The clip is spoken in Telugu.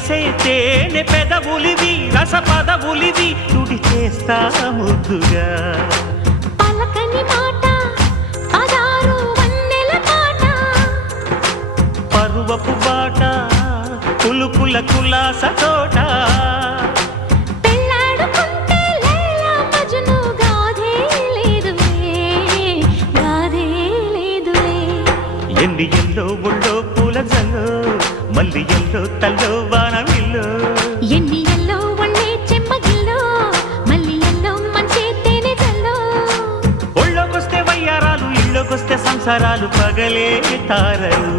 చేసే తేనె పెదవులివి రస పదవులివి తుడి చేస్తా ముద్దుగా పలకని మాట పదారు వన్నెల పాట పరువపు బాట కులుకుల కులాస తోట పెళ్ళాడుకుంటే లైలా మజ్ను గాథే లేదులే ఎండి ఎల్లో ఒళ్ళో పూల జల్లో మల్లి ఎల్లో తల్లో వానవిల్లో ఎన్ని ఎల్లో ఒళ్ళే చెమ్మగిల్లో మల్లి ఎల్లో మంచి తేనె జల్లో ఒళ్ళోకొస్తే వయ్యారాలు ఇళ్ళోకొస్తే సంసారాలు పగలే తారలు